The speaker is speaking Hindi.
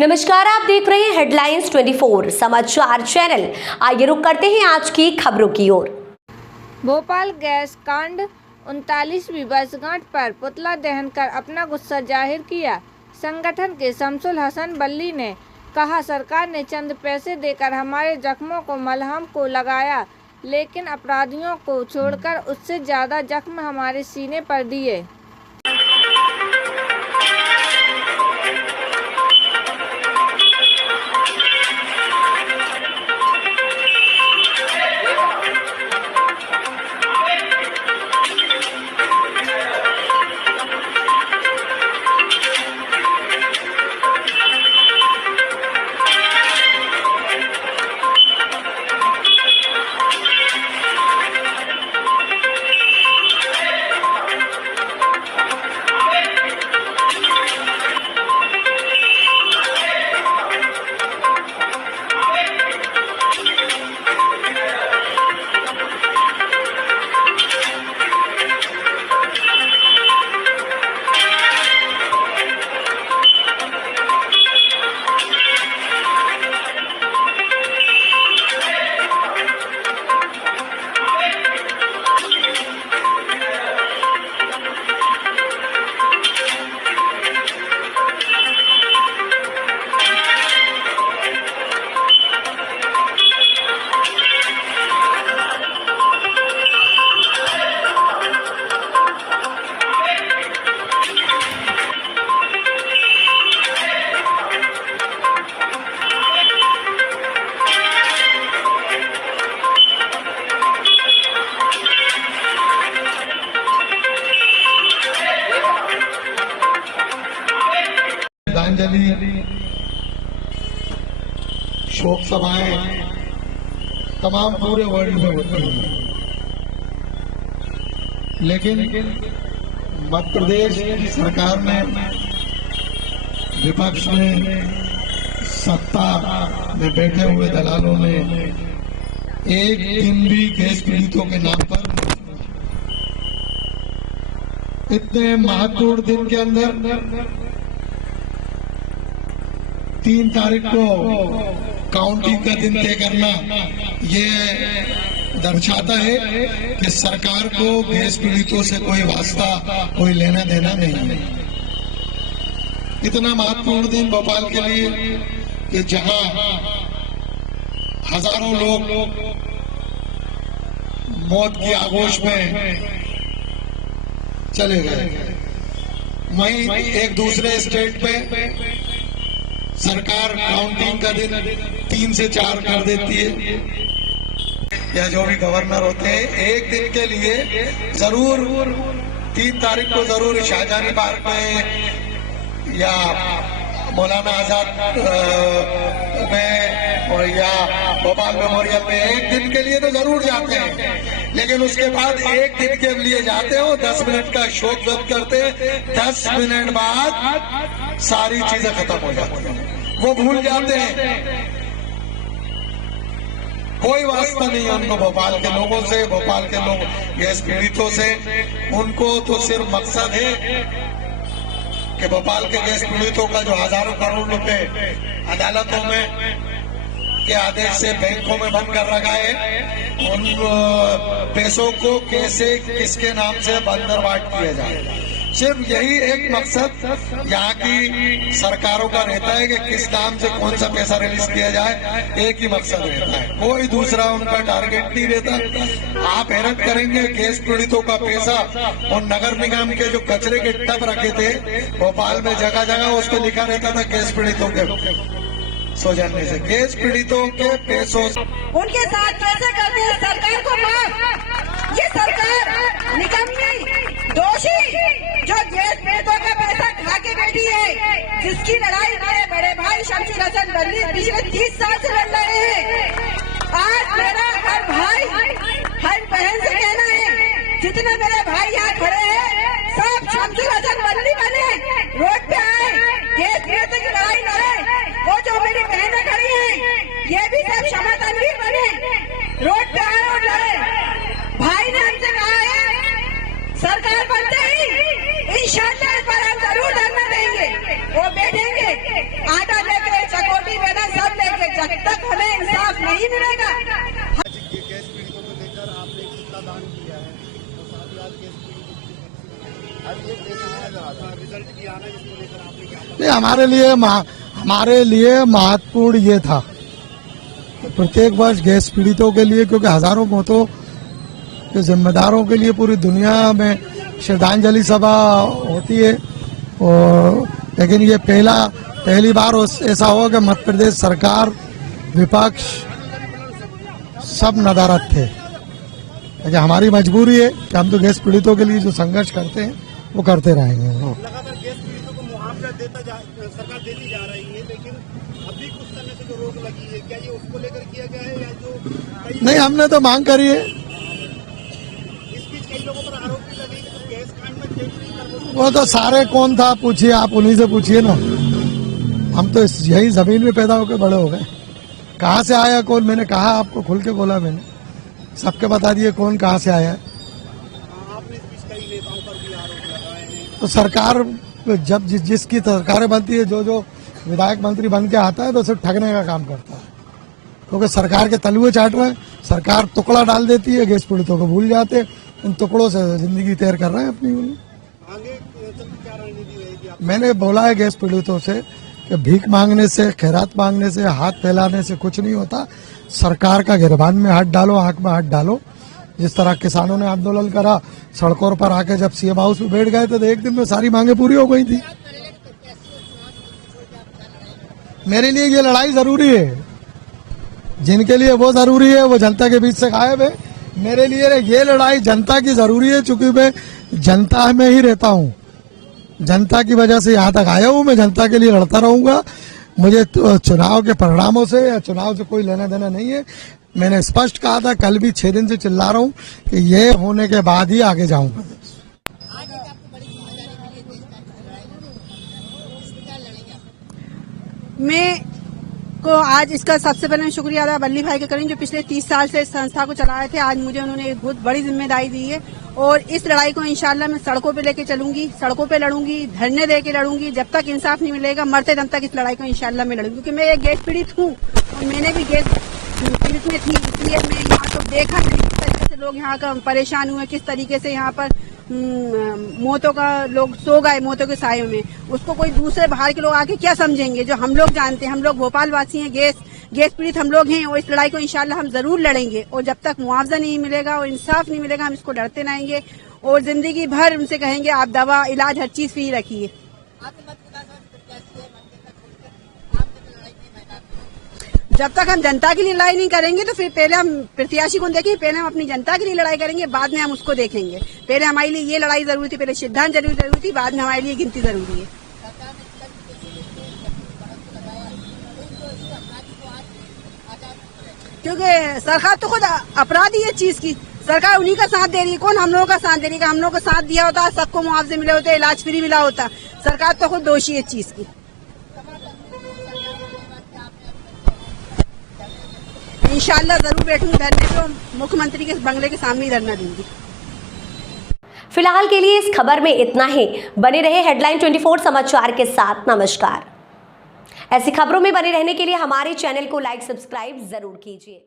नमस्कार, आप देख रहे हैं हेडलाइंस 24 समाचार चैनल। आइए रुक करते हैं आज की खबरों की ओर। भोपाल गैस कांड 39वीं वर्षगांठ पर पुतला दहन कर अपना गुस्सा जाहिर किया। संगठन के शमसुल हसन बल्ली ने कहा, सरकार ने चंद पैसे देकर हमारे जख्मों को मलहम को लगाया, लेकिन अपराधियों को छोड़कर उससे ज्यादा जख्म हमारे सीने पर दिए। श्रद्धांजलि, शोक सभाएं तमाम पूरे वर्ल्ड में होती हैं, लेकिन मध्य प्रदेश की सरकार ने, विपक्ष ने, सत्ता में बैठे हुए दलालों ने एक दिन भी गैस पीड़ितों के नाम पर इतने महत्वपूर्ण दिन के अंदर 3 तारीख को काउंटिंग का दिन तय करना ये दर्शाता है कि सरकार को गैस पीड़ितों से कोई वास्ता, कोई लेना देना नहीं है। इतना महत्वपूर्ण दिन भोपाल के लिए कि जहां हजारों लोग मौत की आगोश में चले गए, वहीं एक दूसरे स्टेट पे सरकार काउंटिंग का दिन 3 से 4 कर देती है, या जो भी गवर्नर होते हैं एक दिन के लिए जरूर 3 तारीख को जरूर शाहजहानी पार्क में या मौलाना आजाद में और या भोपाल मेमोरियल में एक दिन के लिए तो जरूर जाते हैं, लेकिन उसके बाद एक दिन के लिए जाते हो, 10 मिनट का शोक व्यक्त करते हैं, 10 मिनट बाद सारी चीजें खत्म हो जाती हैं, वो भूल जाते हैं। कोई वास्ता नहीं है उनको भोपाल के लोगों से, भोपाल के लोग गैस पीड़ितों से। उनको तो सिर्फ मकसद है कि भोपाल के गैस पीड़ितों का जो हजारों करोड़ रुपए अदालतों में के आदेश से बैंकों में बंद कर रखा है, उन पैसों को कैसे किसके नाम से बंदरबाट किया जाए। सिर्फ यही एक मकसद यहाँ की सरकारों का रहता है कि किस नाम से कौन सा पैसा रिलीज किया जाए, एक ही मकसद रहता है, कोई दूसरा उनका टारगेट नहीं रहता। आप हैरत करेंगे, गैस पीड़ितों का पैसा और नगर निगम के जो कचरे के टब रखे थे भोपाल में जगह जगह उस पर लिखा रहता था गैस पीड़ितों के सौजन्य से, गैस पीड़ितों के पैसों उनके साथ कैसे करती है सरकार को माफ। ये सरकार निकम्मी, दोषी, जो गैस पीड़ितों का पैसा खा के बैठी है, जिसकी लड़ाई मेरे बड़े भाई शमसुल हसन बल्ली पिछले 30 साल से लड़ रहे हैं। आज मेरा हर भाई, हर बहन से कहना है, जितने मेरे भाई यहाँ खड़े हैं सब शमसुल हसन बल्ली बने, रोड पे आए, गैस पीड़ितों की लड़ाई लड़े। वो जो मेरी बहनें खड़ी हैं, ये भी सब क्षमा तनवीर बने, रोड पे आए और लड़े। भाई ने हमसे कहा है सरकार बनते ही इंशाअल्लाह इस बार हम जरूर धरना देंगे, वो बैठेंगे आटा लेके नहीं मिलेगा। गैस पीड़ितों को लेकर आपने कितना दान किया है और साथ ही आज गैस पीड़ितों अब ये रिजल्ट भी आना इसको लेकर आपने क्या नहीं, हमारे लिए महत्वपूर्ण ये था प्रत्येक वर्ष गैस पीड़ितों के लिए, क्योंकि हजारों मौतों के जिम्मेदारों के लिए पूरी दुनिया में श्रद्धांजलि सभा होती है। और लेकिन ये पहली बार ऐसा हुआ कि मध्य प्रदेश सरकार, विपक्ष सब नदारद थे। लेकिन हमारी मजबूरी है कि हम तो गैस पीड़ितों के लिए जो संघर्ष करते हैं वो करते रहेंगे। लगातार गैस पीड़ितों को मुआवजा सरकार देती जा रही है, लेकिन अभी कुछ समय से जो रोक लगी है, क्या ये उसको लेकर किया गया है या जो नहीं, हमने तो मांग करी है। इस बीच कई लोगों पर आरोप भी लगे कि गैस कांड में टेंडरिंग वो तो सारे कौन था पूछिए, आप उन्हीं से पूछिए ना। हम तो यही जमीन में पैदा होकर बड़े हो गए। कहाँ से आया कौन, मैंने कहा आपको, खुल के बोला मैंने, सबके बता दिए कौन कहाँ से आया है। आपने इस बीच कई नेताओं पर भी आरोप लगाए हैं। तो सरकार जब जिसकी सरकारें बनती है, जो विधायक मंत्री बन के आता है तो सिर्फ ठगने का काम करता है, क्योंकि सरकार के तलुए चाट रहे हैं। सरकार टुकड़ा डाल देती है, गैस पीड़ितों को भूल जाते हैं, इन टुकड़ों से जिंदगी तैयार कर रहे हैं अपनी। आगे क्या रणनीति रहेगी? मैंने बोला है गैस पीड़ितों से कि भीख मांगने से, खैरात मांगने से, हाथ फैलाने से कुछ नहीं होता। सरकार का गिरबान में हाथ डालो, आंख में हाथ डालो। जिस तरह किसानों ने आंदोलन करा, सड़कों पर आके जब सीएम हाउस में बैठ गए थे तो एक दिन में सारी मांगे पूरी हो गई थी। मेरे लिए ये लड़ाई जरूरी है, जिनके लिए वो जरूरी है वो जनता के बीच से गायब है। मेरे लिए ये लड़ाई जनता की जरूरी है, चूंकि मैं जनता में ही रहता हूँ, जनता की वजह से यहाँ तक आया हूँ। मैं जनता के लिए लड़ता रहूंगा। मुझे चुनाव के परिणामों से या चुनाव से कोई लेना देना नहीं है। मैंने स्पष्ट कहा था, कल भी 6 दिन से चिल्ला रहा हूँ कि ये होने के बाद ही आगे जाऊंगा। मैं को आज इसका सबसे पहले मैं शुक्रिया अदा बल्ली भाई के करें, जो पिछले 30 साल से इस संस्था को चलाए थे। आज मुझे उन्होंने एक बहुत बड़ी जिम्मेदारी दी है और इस लड़ाई को इंशाल्लाह मैं सड़कों पे लेके चलूंगी, सड़कों पे लड़ूंगी, धरने दे के लड़ूंगी। जब तक इंसाफ नहीं मिलेगा, मरते दम तक इस लड़ाई को इंशाल्लाह मैं लड़ूंगी, क्योंकि मैं एक गैस पीड़ित हूँ और मैंने भी गैस पीड़ित में थी, इसलिए मैं यहाँ तो देखा है किस तरीके से लोग यहाँ का परेशान हुए, किस तरीके से यहाँ पर मौतों का लोग सो गए मौतों के सायों में। उसको कोई दूसरे बाहर के लोग आके क्या समझेंगे, जो हम लोग जानते हैं। हम लोग भोपाल वासी हैं, गैस पीड़ित हम लोग हैं और इस लड़ाई को इंशाल्लाह हम जरूर लड़ेंगे। और जब तक मुआवजा नहीं मिलेगा और इंसाफ नहीं मिलेगा, हम इसको लड़ते रहेंगे और जिंदगी भर उनसे कहेंगे आप दवा, इलाज, हर चीज फ्री रखिए। जब तक हम जनता के लिए लड़ाई नहीं करेंगे तो फिर पहले हम प्रत्याशी को देखेंगे, पहले हम अपनी जनता के लिए लड़ाई करेंगे, बाद में हम उसको देखेंगे। पहले हमारे लिए ये लड़ाई जरूरी थी, पहले श्रद्धांजलि जरूरी थी, बाद में हमारे लिए गिनती जरूरी है। क्योंकि सरकार तो खुद अपराधी है चीज की, सरकार उन्हीं का साथ दे रही है। कौन हम लोगों का साथ दे रही है? हम लोगों का साथ दिया होता, सबको मुआवजे मिले होते, इलाज फ्री मिला होता। सरकार तो खुद दोषी है चीज की। इंशाल्लाह जरूर बैठूंगी धरने पे, मुख्यमंत्री के बंगले के सामने ही धरना दूंगी। फिलहाल के लिए इस खबर में इतना ही। बने रहे हेडलाइन 24 समाचार के साथ। नमस्कार। ऐसी खबरों में बने रहने के लिए हमारे चैनल को लाइक, सब्सक्राइब जरूर कीजिए।